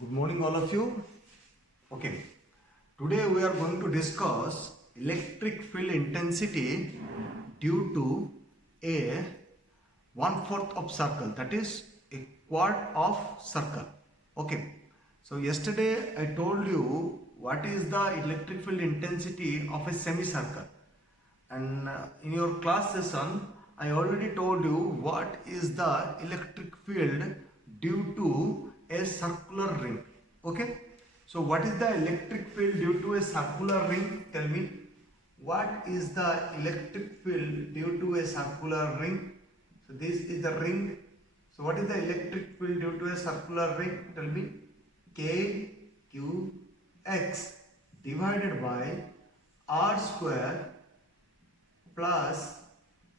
Good morning, all of you. Okay, today we are going to discuss electric field intensity due to a 1/4 of circle, that is a quart of circle. Okay, so yesterday I told you what is the electric field intensity of a semicircle, and in your class session I already told you what is the electric field due to a circular ring. Okay, so what is the electric field due to a circular ring? Tell me, what is the electric field due to a circular ring? So this is the ring. So what is the electric field due to a circular ring? Tell me. K Q X divided by R square plus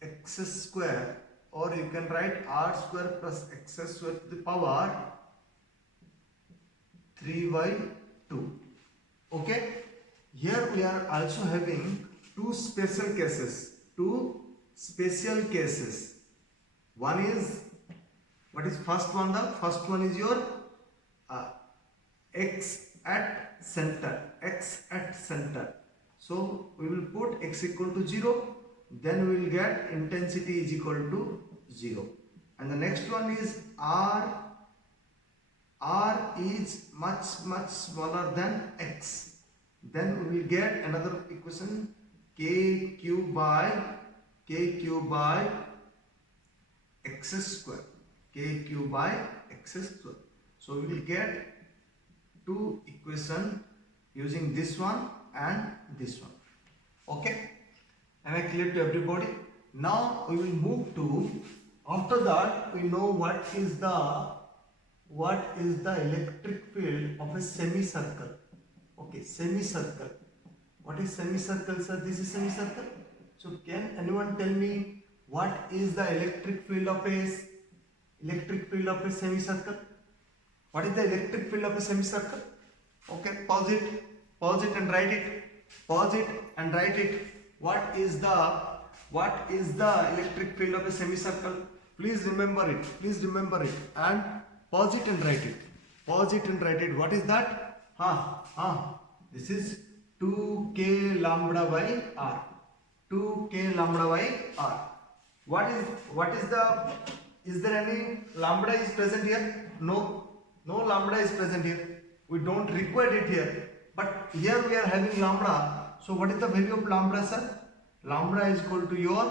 x square, or you can write R square plus x square to the power 3 by 2. Okay, here we are also having two special cases. One is, what is first one? The first one is your x at center. So we will put x equal to 0, then we will get intensity is equal to 0. And the next one is R is much smaller than x. Then we will get another equation, k cube by x square. So we will get two equation using this one and this one. Okay, am I clear to everybody? Now we will move to, after that we know what is the electric field of a semicircle. Okay, semicircle. What is semicircle, sir? This is semicircle. So can anyone tell me what is the electric field of a semicircle? What is the electric field of a semicircle? Okay, pause it and write it. What is the electric field of a semicircle? Please remember it and pause it and write it. What is that? This is 2k lambda by r. What is the, is there any lambda is present here? No lambda is present here. We don't require it here. But here we are having lambda. So what is the value of lambda, sir? Lambda is equal to your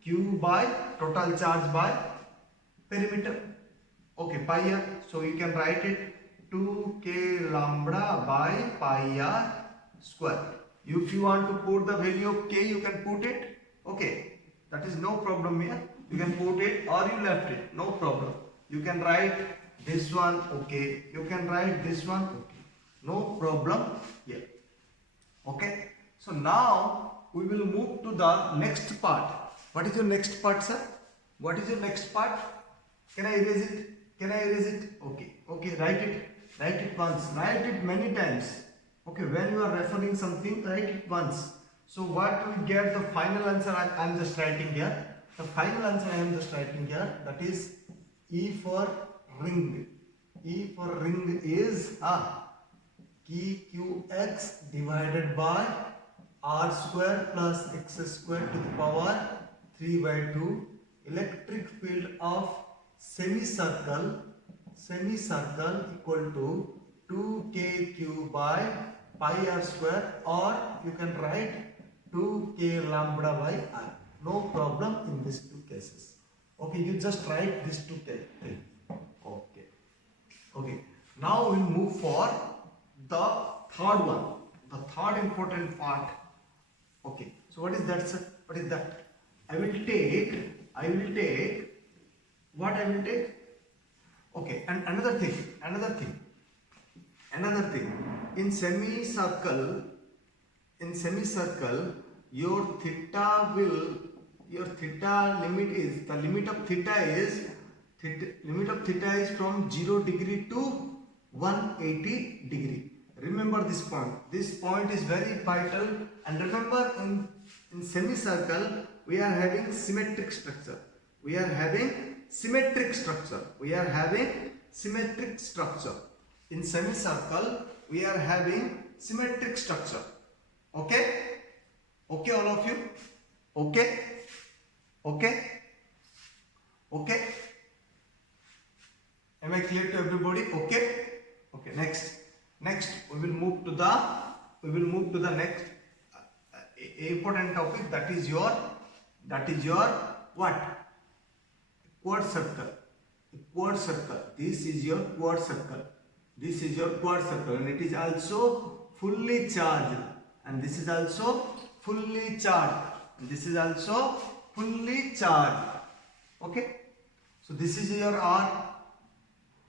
Q by total charge by perimeter. Okay, pi r. So you can write it 2k lambda by pi r square. If you want to put the value of k, you can put it. Okay, that is no problem here. You can put it or you left it, no problem. You can write this one, okay. You can write this one, okay. No problem here. Okay. So now we will move to the next part. What is your next part, sir? What is your next part? Can I erase it? Okay, write it once, write it many times. Okay, when you are referring something, write it once. So what we get, the final answer I am just writing here. The final answer I am just writing here, that is E for ring. E for ring is QX divided by R square plus X square to the power 3 by 2. Electric field of semicircle equal to 2kq by pi r square, or you can write 2k lambda by r. No problem in these two cases. Okay, you just write these two things. Okay. Now we'll move for the third one, the third important part. Okay. So what is that, sir? What is that? I will take. What I will take? Okay, and another thing. In semicircle, your theta limit is, the limit of theta is from 0 degree to 180 degree. Remember this point. This point is very vital. And remember, in semicircle we are having symmetric structure. We are having symmetric structure. We are having symmetric structure. In semicircle, we are having symmetric structure. Okay? Okay, all of you? Okay? Okay? Okay? Am I clear to everybody? Okay? Okay, next we will move to the next important topic, that is your what? Quad circle. Quad circle. This is your quad circle. This is your quad circle, and it is also fully charged, and this is also fully charged, and this is also fully charged. Okay? So this is your R.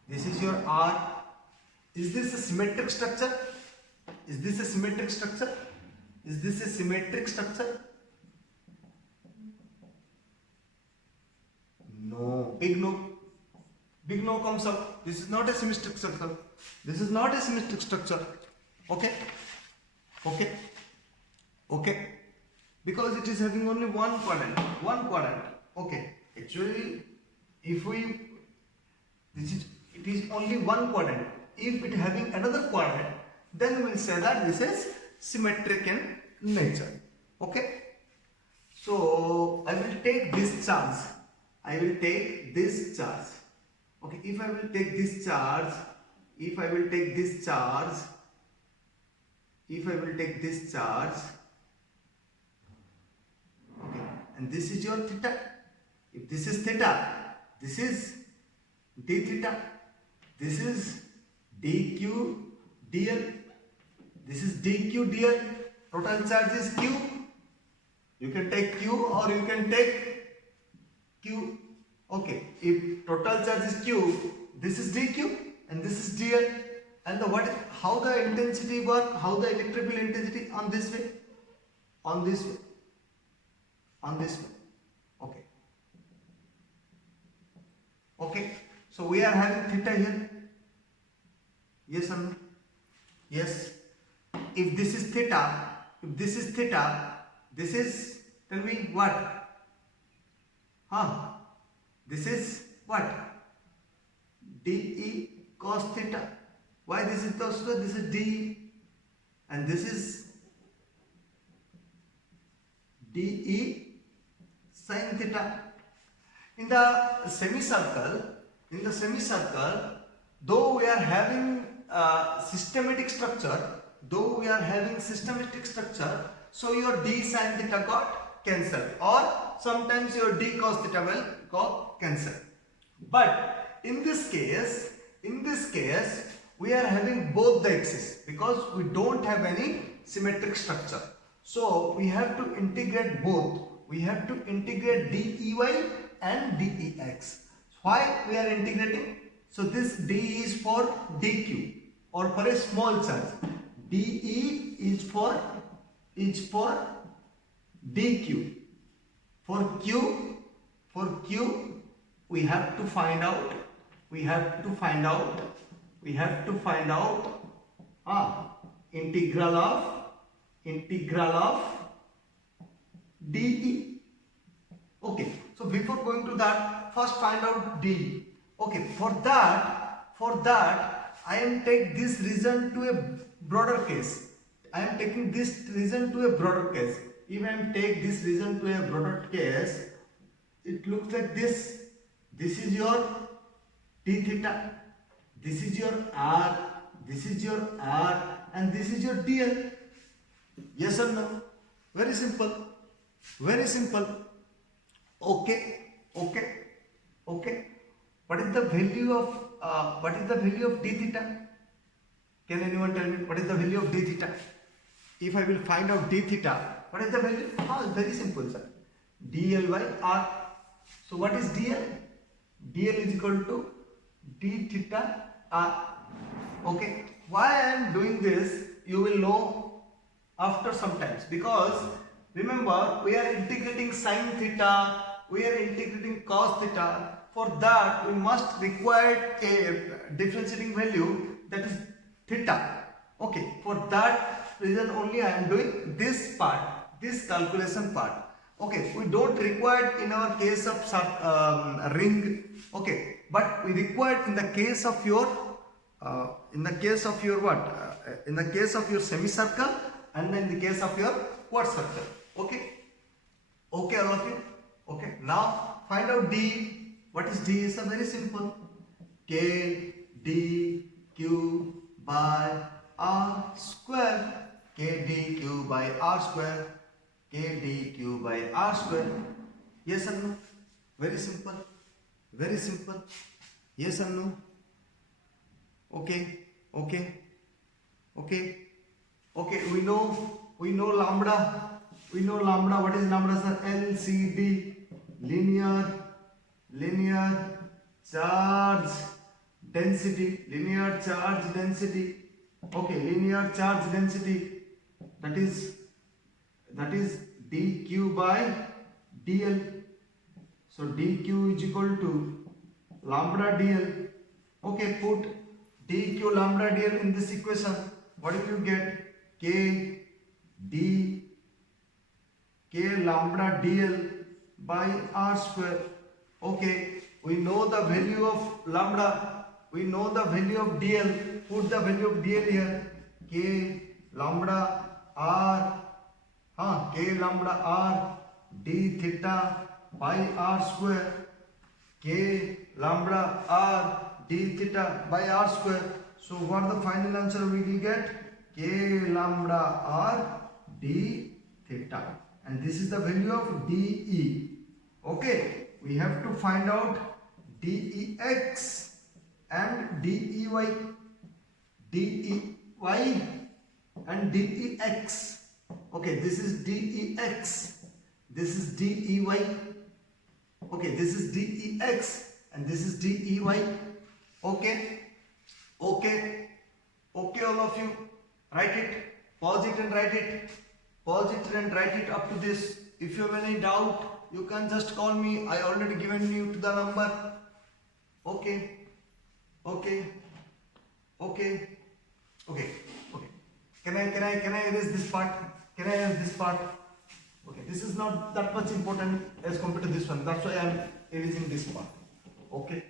This is your R. Is this a symmetric structure? Is this a symmetric structure? Is this a symmetric structure? No. Big no. Big no comes up. This is not a symmetric structure. This is not a symmetric structure. Okay? Okay? Okay? Because it is having only one quadrant. One quadrant. Okay. Actually, if we, it is only one quadrant. If it having another quadrant, then we will say that this is symmetric in nature. Okay? So I will take this charge. I will take this charge. Okay, if I will take this charge, if I will take this charge, if I will take this charge, okay, and this is your theta. If this is theta, this is d theta. This is dq dl. This is dq dl. Total charge is q. You can take q or you can take q. Okay, if total charge is q, this is dq and this is dl. And how the intensity work, how the electric field intensity on this way, on this way, on this way. Okay. Okay, so we are having theta here. Yes or no? Yes. If this is theta, this is, tell me what? This is what? dE cos theta. Why this is also? This is dE, and this is dE sin theta. In the semicircle, though we are having systematic structure, so your d sin theta got cancelled, or sometimes your d cos theta will got cancelled. But in this case, we are having both the axes because we don't have any symmetric structure. So we have to integrate both. We have to integrate dEy and dEx. Why we are integrating? So this d is for dq or for a small charge. dE is for dq. For q we have to find out integral of dE. Okay, so before going to that, first find out d. Okay, for that I am take this region to a broader case. I am taking this region to a broader case. If I am take this region to a broader case, it looks like this. This is your d theta. This is your r. This is your r, and this is your dl. Yes or no? Very simple. Very simple. Okay. What is the value of d theta? Can anyone tell me what is the value of d theta? If I will find out d theta, what is the value? It's very simple, sir. dl by r. So what is dl? dl is equal to d theta r. Okay. Why I am doing this, you will know after some times, because remember we are integrating sin theta, we are integrating cos theta. For that we must require a differentiating value, that is theta. Okay, for that reason only I am doing this part, this calculation part. Okay, we don't require in our case of ring. Okay, but we require in the case of your what? In the case of your semicircle, and then in the case of your quarter circle. Okay, okay, all of you. Okay, now find out D. What is D? Is a very simple. K D Q by R square. K D Q by R square. K D Q by R square. Yes or no? Very simple. Very simple. Yes or no? Okay. Okay. Okay. Okay. We know lambda. We know lambda. What is lambda, sir? LCD. Linear charge density. Linear charge density. Okay. Linear charge density. That is dq by dl. So dq is equal to lambda dl. Okay, put dq lambda dl in this equation. What if you get k lambda dl by r square? Okay, we know the value of lambda. We know the value of dl. Put the value of dl here. K lambda r k lambda r d theta by r square. K lambda r d theta by r square. So what the final answer we will get? K lambda r d theta, and this is the value of dE. Okay, we have to find out dex and dey, and dex. Okay, this is dex, this is dey. Okay, this is dex and this is dey. Okay, okay, okay, all of you, write it, pause it and write it, pause it and write it up to this. If you have any doubt, you can just call me. I already given you to the number. Okay, okay, okay, okay, okay. Can I erase this part? Can I erase this part? Okay, this is not that much important as compared to this one. That's why I am erasing this part. Okay.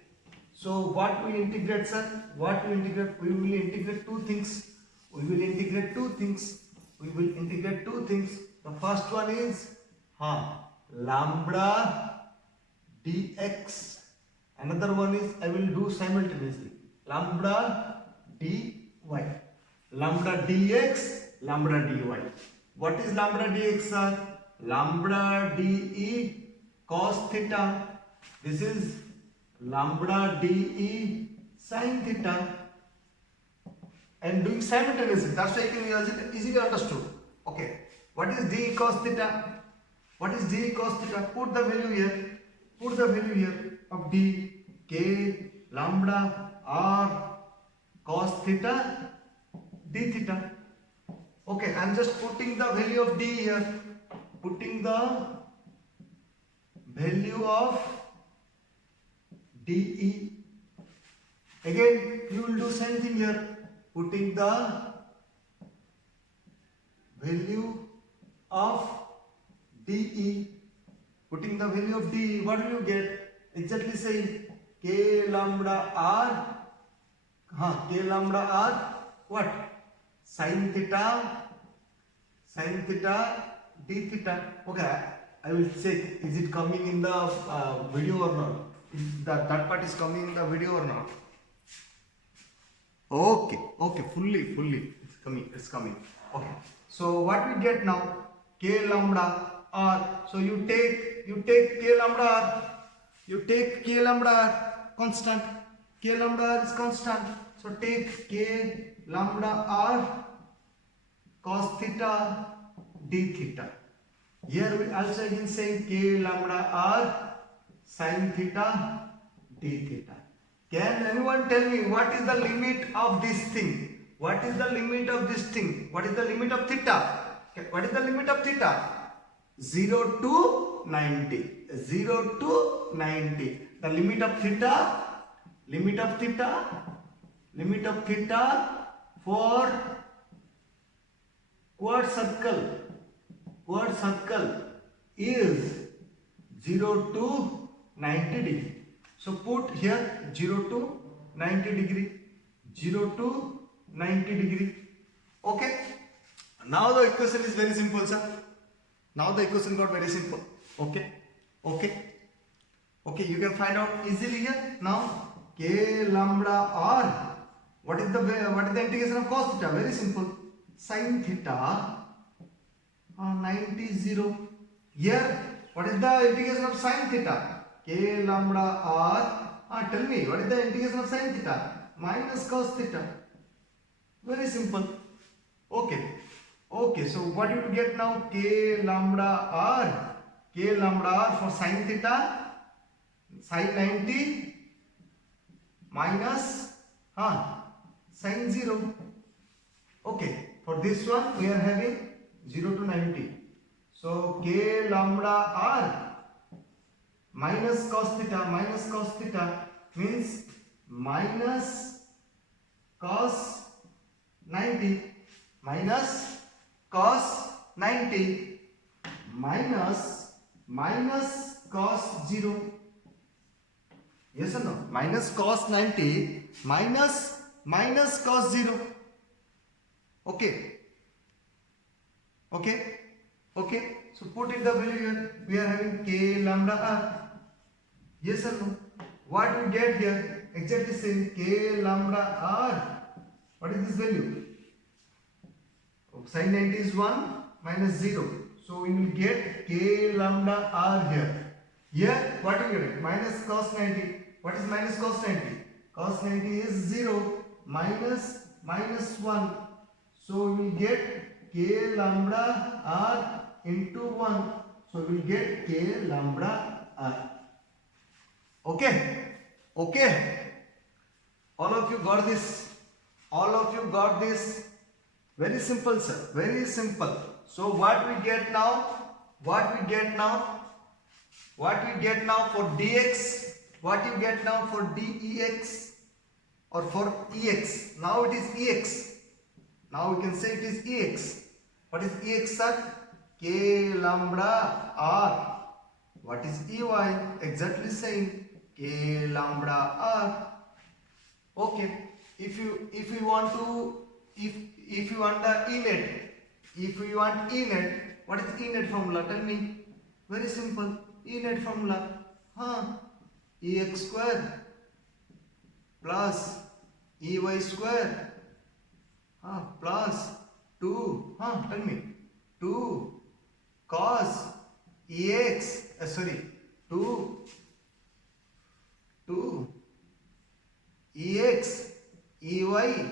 So what we integrate, sir? What we integrate? We will integrate two things. We will integrate two things. We will integrate two things. The first one is lambda dx. Another one is I will do simultaneously. Lambda dy. Lambda dx, lambda dy. What is lambda dx, sir? Lambda de cos theta. This is lambda de sin theta. And doing simultaneously. That's why you can easily understood. Okay. What is de cos theta? What is de cos theta? Put the value here. Put the value here of d. K lambda r cos theta d theta. Okay, I am just putting the value of d here. Putting the value of de. Again, you will do same thing here. Putting the value of de. Putting the value of de. What will you get? Exactly saying k lambda r. K lambda r. What? Sin theta d theta. Okay, I will check, is it coming in the video or not? Is that part is coming in the video or not? Okay, fully it's coming. Okay, so what we get now? K lambda r. So you take k lambda r. You take k lambda r constant. K lambda r is constant. So take k lambda r cos theta d theta. Here we also again say k lambda r sin theta d theta. Can anyone tell me what is the limit of this thing? What is the limit of this thing? What is the limit of theta? What is the limit of theta? 0 to 90. 0 to 90. The limit of theta for quad circle is 0 to 90 degree. So put here 0 to 90 degree. 0 to 90 degree. Okay. Now the equation is very simple, sir. Now the equation got very simple. Okay. Okay. Okay. You can find out easily here. Now k lambda r. What is the integration of cos theta? Very simple. Sin theta 90 0. Here, what is the integration of sin theta? K lambda r. Tell me, what is the integration of sin theta? Minus cos theta. Very simple. Okay. Okay, so what you will get now? K lambda r. K lambda r for sin theta. Sin 90 minus sin 0. Okay, for this one we are having 0 to 90. So k lambda r minus cos theta means minus cos 90 minus cos 90 minus cos 0. Yes or no? Minus cos 90 minus cos 0. Okay. Okay. Okay. So put in the value here. We are having k lambda r. Yes or no? What we get here? Exactly same. K lambda r. What is this value? Sin 90 is 1 minus 0. So we will get k lambda r here. Here what we get? Minus cos 90. What is minus cos 90? Cos 90 is 0 minus 1. So we will get k lambda r into 1. So we will get k lambda r. Okay? Okay? All of you got this? All of you got this? Very simple, sir. Very simple. So what we get now? What we get now? What we get now for dx? What you get now for dex? Or for ex? Now it is ex. Now we can say it is ex. What is ex, sir? K lambda r. What is ey? Exactly same. K lambda r. Okay. If you want the E net, if you want E net, what is E net formula? Tell me. Very simple. E net formula. Ex square plus ey square plus 2. Tell me. 2 cos ex. 2 ex ey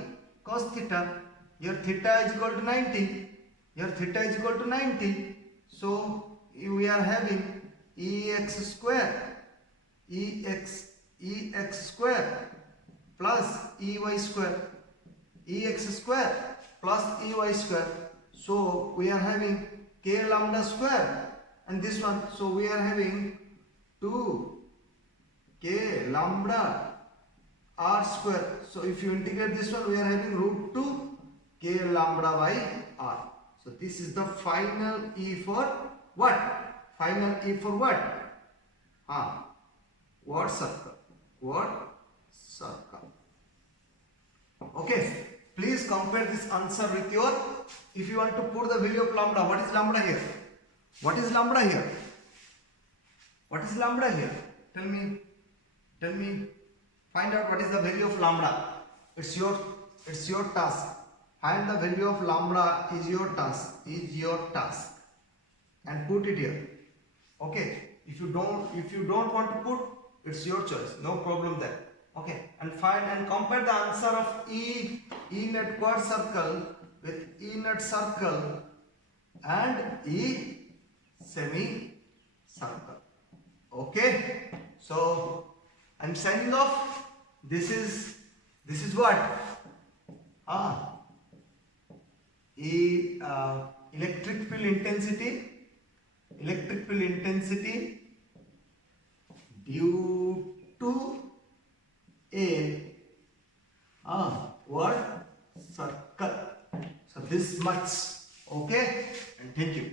cos theta. Your theta is equal to 90. Your theta is equal to 90. So we are having ex square plus ey square. Ex square plus ey square. So we are having k lambda square and this one. So we are having 2 k lambda r square. So if you integrate this one, we are having root 2 k lambda by r. So this is the final E for what? Final E for what? Word circle. Word circle. Okay. Please compare this answer with your, if you want to put the value of lambda, what is lambda here? What is lambda here? What is lambda here? Tell me. Find out what is the value of lambda. It's your task. Find the value of lambda is your task. And put it here. Okay. If you don't want to put, it's your choice. No problem there. Okay. And find and compare the answer of E net quad circle with E net circle and E semi circle. Okay. So I'm signing off. This is what? Electric field intensity due to a word circle. So this much. Okay, and thank you.